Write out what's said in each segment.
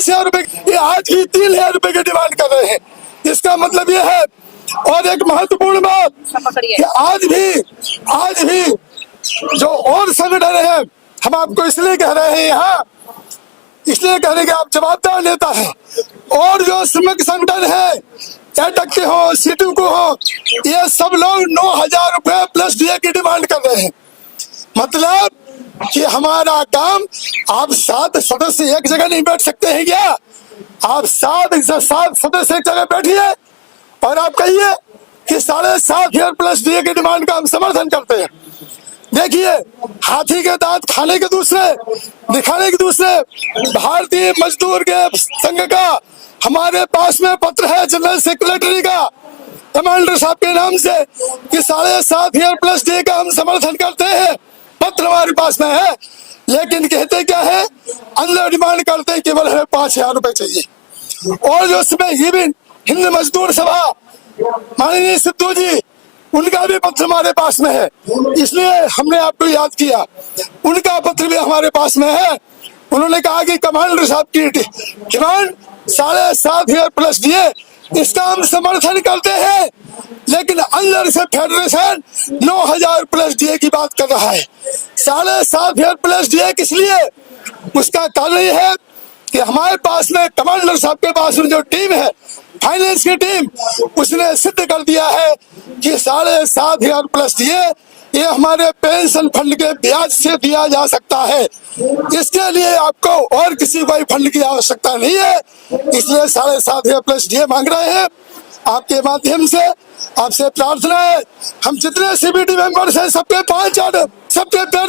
5,000 रुपए, ये आज भी 3,000 रुपए की डिमांड कर रहे हैं। इसका मतलब ये है। और एक महत्वपूर्ण बात कि आज भी जो और संगठन है, हम आपको इसलिए कह रहे हैं यहाँ, इसलिए कह रहे हैं कि आप जवाबदार नेता है, और जो श्रमिक संगठन है, एटक के हो, सीटू को हो, ये सब लोग 9,000 रुपए प्लस डीए की डिमांड कर रहे हैं। मतलब कि हमारा काम, आप 7 सदस्य एक जगह नहीं बैठ सकते हैं क्या? आप 7 सदस्य एक जगह बैठिए और आप कहिए कि 7,500 प्लस डीए की डिमांड का हम समर्थन करते हैं। देखिए, हाथी के दांत खाने के दूसरे, दिखाने के दूसरे। भारतीय मजदूर के संघ का हमारे पास में पत्र है जनरल सेक्रेटरी का, कमांडर साहब के नाम से, कि 7,500 प्लस डीए का हम समर्थन करते हैं। पत्र हमारे पास में है, लेकिन कहते क्या है, अंदर डिमांड करते हैं केवल हमें 5,000 रुपए चाहिए। और जो उसमें हिंद मजदूर सभा, माननीय सिद्धू जी, उनका भी पत्र हमारे पास में है, इसलिए हमने आपको याद किया। उनका पत्र भी हमारे पास में है। उन्होंने कहा कि कमांडर साहब की डिमांड 7,500 प्लस डीए, इसका हम समर्थन करते हैं, लेकिन अंदर से फेडरेशन 9,000 प्लस डीए की बात कर रहा है। 7,500 प्लस डीए किस लिए? उसका कारण ये है कि हमारे पास में, कमांडर साहब के पास में जो टीम है, फाइनेंस की टीम, उसने सिद्ध कर दिया है कि 7,500 प्लस डीए ये हमारे पेंशन फंड के ब्याज से दिया जा सकता है। इसके लिए आपको और किसी कोई फंड की आवश्यकता नहीं है, इसलिए 7,500 प्लस डीए मांग रहे हैं। आपके माध्यम से आपसे प्रार्थना है, हम जितने सीबीटी मेंबर्स हैं, सबके पैर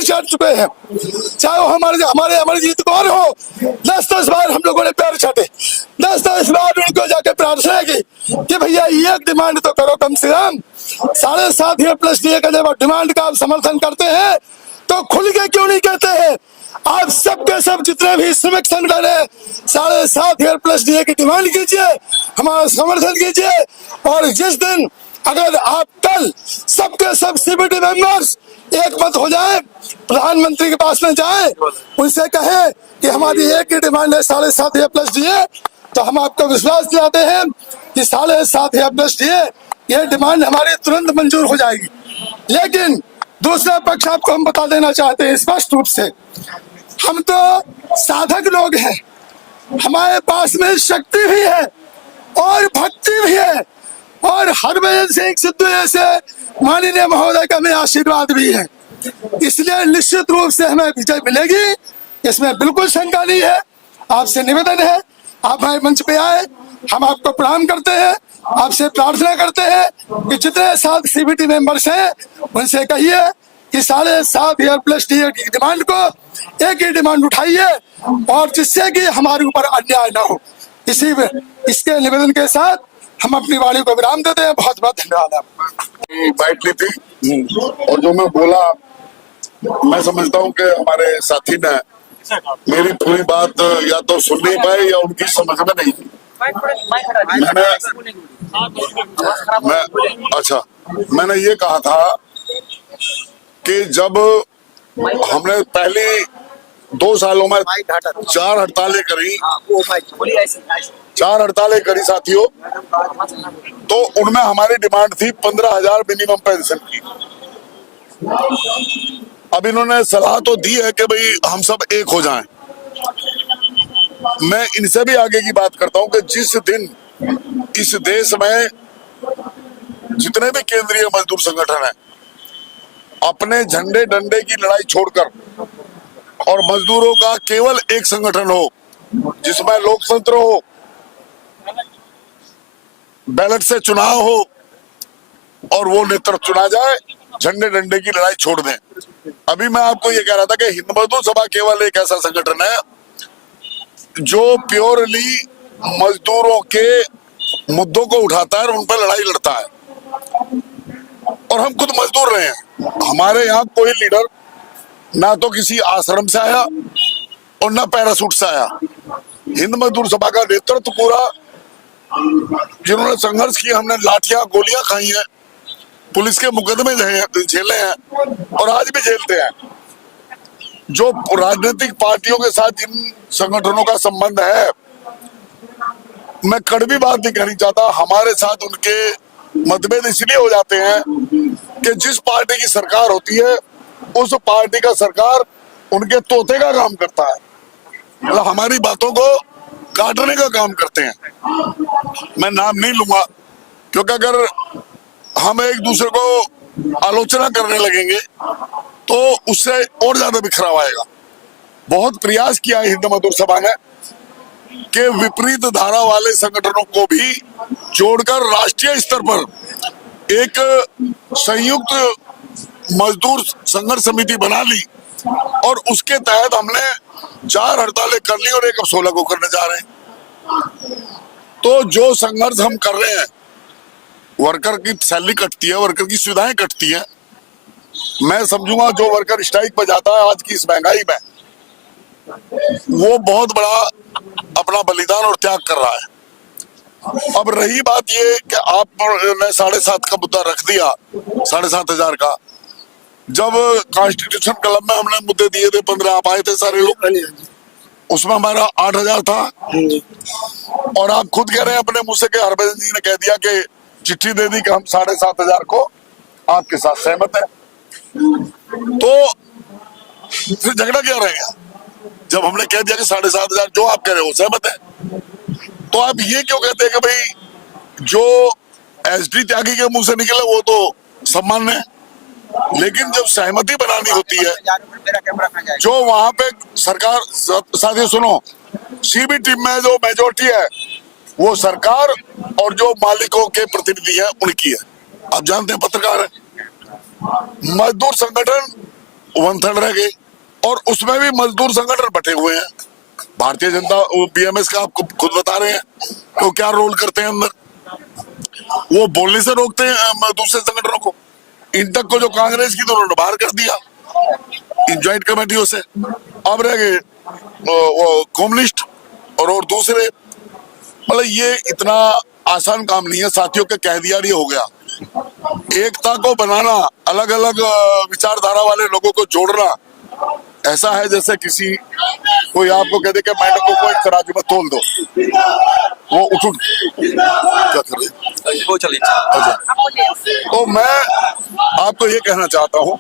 चाट चुके हैं। चाहे वो हमारे अमरजीत कौर हो, 10-10 बार हम लोगों ने पैर चाटे, 10-10 बार उनको जाके प्रार्थना की कि भैया एक डिमांड तो करो कम से कम। 7,500 प्लस डीए का जब डिमांड का आप समर्थन करते हैं, तो खुल के क्यों नहीं कहते हैं? आप सबके सब जितने भी श्रमिक संगठन है, 7,500 प्लस डीए की डिमांड कीजिए, हमारा समर्थन कीजिए। और जिस दिन अगर आप कल सबके सब सीबीटी मेंबर्स एक मत हो जाए, प्रधानमंत्री के पास में जाए, उनसे कहे कि हमारी एक ही डिमांड है 7,500 प्लस डीए, तो हम आपको विश्वास दिलाते हैं कि 7,500 प्लस डीए ये डिमांड हमारी तुरंत मंजूर हो जाएगी। लेकिन दूसरा पक्ष आपको हम बता देना चाहते हैं स्पष्ट रूप से, हम तो साधक लोग हैं, हमारे पास में शक्ति भी है और भक्ति भी है, और हरभजन सिंह सिद्धू जैसे माननीय महोदय का हमें आशीर्वाद भी है। इसलिए निश्चित रूप से हमें विजय मिलेगी, इसमें बिल्कुल शंका नहीं है। आपसे निवेदन है, आप हमारे मंच पे आए, हम आपको प्रणाम करते हैं, आपसे प्रार्थना करते हैं कि जितने 7 सीबीटी मेंबर्स हैं, उनसे कहिए कि 7,500 प्लस डीए की डिमांड को एक ही डिमांड उठाइए, और जिससे कि हमारे ऊपर अन्याय ना हो। इसके निवेदन के साथ हम अपनी वाणी को विराम देते हैं। बहुत बहुत धन्यवाद। आपका बाइट ली थी, और जो मैं बोला, मैं समझता हूँ कि हमारे साथी ने मेरी पूरी बात या तो सुन नहीं पाए या उनकी समझ में नहीं थी। मैंने ये कहा था कि जब हमने पहले 2 सालों में 4 हड़तालें करी साथियों, तो उनमें हमारी डिमांड थी 15,000 मिनिमम पेंशन की। अब इन्होंने सलाह तो दी है कि भाई हम सब एक हो जाएं। मैं इनसे भी आगे की बात करता हूं कि जिस दिन इस देश में जितने भी केंद्रीय मजदूर संगठन हैं, अपने झंडे डंडे की लड़ाई छोड़कर और मजदूरों का केवल एक संगठन हो, जिसमें लोकतंत्र हो, बैलेट से चुनाव हो, और वो नेतृत्व चुना जाए, झंडे डंडे की लड़ाई छोड़ दें। अभी मैं आपको ये कह रहा था कि हिंद मजदूर सभा केवल एक ऐसा संगठन है जो प्योरली मजदूरों के मुद्दों को उठाता है और उन पर लड़ाई लड़ता है। और हम खुद मजदूर रहे हैं। हमारे यहाँ कोई लीडर ना तो किसी आश्रम से आया और ना पैरासूट से आया। हिंद मजदूर सभा का नेतृत्व पूरा, जिन्होंने संघर्ष किया, हमने लाठियां गोलियां खाई हैं, पुलिस के मुकदमे झेले हैं और आज भी झेलते हैं। जो राजनीतिक पार्टियों के साथ जिन संगठनों का संबंध है, मैं कड़वी बात नहीं कहनी चाहता, हमारे साथ उनके मतभेद इसलिए हो जाते हैं कि जिस पार्टी की सरकार होती है उस पार्टी का सरकार उनके तोते का काम करता है, मतलब हमारी बातों को काटने का काम करते हैं। मैं नाम नहीं लूंगा क्योंकि अगर हम एक दूसरे को आलोचना करने लगेंगे तो उससे और ज्यादा बिखराव आएगा। बहुत प्रयास किया है हिंद मजदूर सभा ने कि विपरीत धारा वाले संगठनों को भी जोड़कर राष्ट्रीय स्तर पर एक संयुक्त मजदूर संघर्ष समिति बना ली और उसके तहत हमने 4 हड़तालें कर ली और एक अब 16 को करने जा रहे हैं। तो जो संघर्ष हम कर रहे हैं, वर्कर की सैलरी कटती है, वर्कर की सुविधाएं कटती हैं, मैं समझूंगा जो वर्कर स्ट्राइक पर जाता है आज की इस महंगाई में वो बहुत बड़ा अपना बलिदान और त्याग कर रहा है। अब रही बात ये कि आपने 7.5 का मुद्दा रख दिया, 7,500 का, जब कॉन्स्टिट्यूशन क्लब में हमने मुद्दे दिए थे 15, आप आए थे सारे लोग, उसमें हमारा 8,000 था और आप खुद कह रहे हैं अपने मुंह से कि हरभजन जी ने कह दिया कि चिट्ठी दे दी कि हम 7,500 को आपके साथ सहमत है। तो फिर झगड़ा क्या रहेगा जब हमने कह दिया कि 7,500 जो आप कह रहे हो सहमत है। तो आप ये क्यों कहते हैं कि भाई जो एसडी त्यागी के मुंह से निकले वो तो सम्मान्य है, लेकिन जब सहमति बनानी होती है जो वहां पे सरकार, साथियों सुनो, सीबी टीम में जो मेजोरिटी है वो सरकार और जो मालिकों के प्रतिनिधि है उनकी है। आप जानते हैं पत्रकार है, मजदूर संगठन 1/3 रह गए और उसमें भी मजदूर संगठन बटे हुए हैं। भारतीय जनता बीएमएस का आप खुद बता रहे हैं तो क्या रोल करते हैं अंदर, वो बोलने से रोकते हैं दूसरे संगठनों को। इन तक को जो कांग्रेस की तो उन्होंने बाहर कर दिया इन ज्वाइंट कमेटियों से। अब रह गए वो कम्युनिस्ट और दूसरे। मतलब ये इतना आसान काम नहीं है साथियों के, कह दिया ये हो गया। एकता को बनाना, अलग अलग विचारधारा वाले लोगों को जोड़ना ऐसा है जैसे किसी कोई आपको कह दे कि मेंढकों को एक तराजू में तोल दो, वो उठ क्या कर रहे वो चलिए। तो मैं आपको ये कहना चाहता हूँ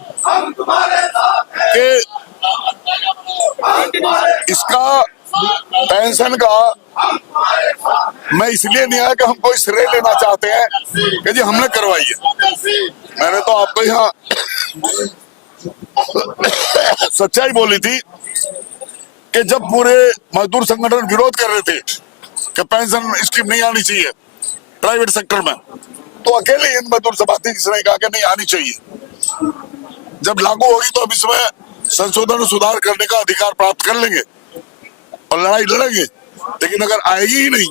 कि इसका पेंशन का मैं इसलिए नहीं आया कि हम कोई श्रेय लेना चाहते हैं कि जी हमने करवाई है। मैंने तो आपको यहाँ सच्चाई बोली थी कि जब पूरे मजदूर संगठन विरोध कर रहे थे कि पेंशन स्कीम नहीं आनी चाहिए प्राइवेट सेक्टर में, तो अकेले हिंद मजदूर सभा थी जिसने कहा कि नहीं आनी चाहिए। जब लागू होगी तो हम इसमें संशोधन सुधार करने का अधिकार प्राप्त कर लेंगे और लड़ाई लड़ेंगे, लेकिन अगर आएगी ही नहीं।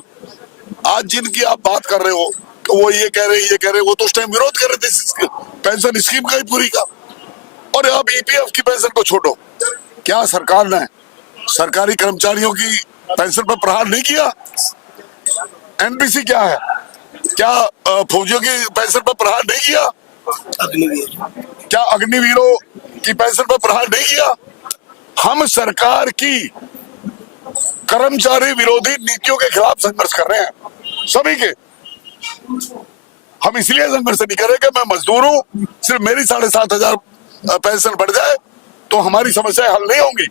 आज जिनकी आप बात कर रहे हो कि वो ये कह रहे वो तो उस टाइम विरोध कर रहे थे पेंशन स्कीम का ही पूरी का। और आप ईपीएफ की पेंशन को छोड़ो, क्या सरकार ने सरकारी कर्मचारियों की पेंशन पर प्रहार नहीं किया? एनपीसी क्या है, क्या फौजियों की पेंशन पर प्रहार नहीं किया? क्या अग्निवीरों की पेंशन पर प्रहार नहीं किया? हम सरकार की कर्मचारी विरोधी नीतियों के खिलाफ संघर्ष कर रहे हैं, सभी के। हम इसलिए संघर्ष नहीं कर रहे कि मैं मजदूर हूं, सिर्फ मेरी 7,500 पेंशन बढ़ जाए तो हमारी समस्याएं हल नहीं होंगी।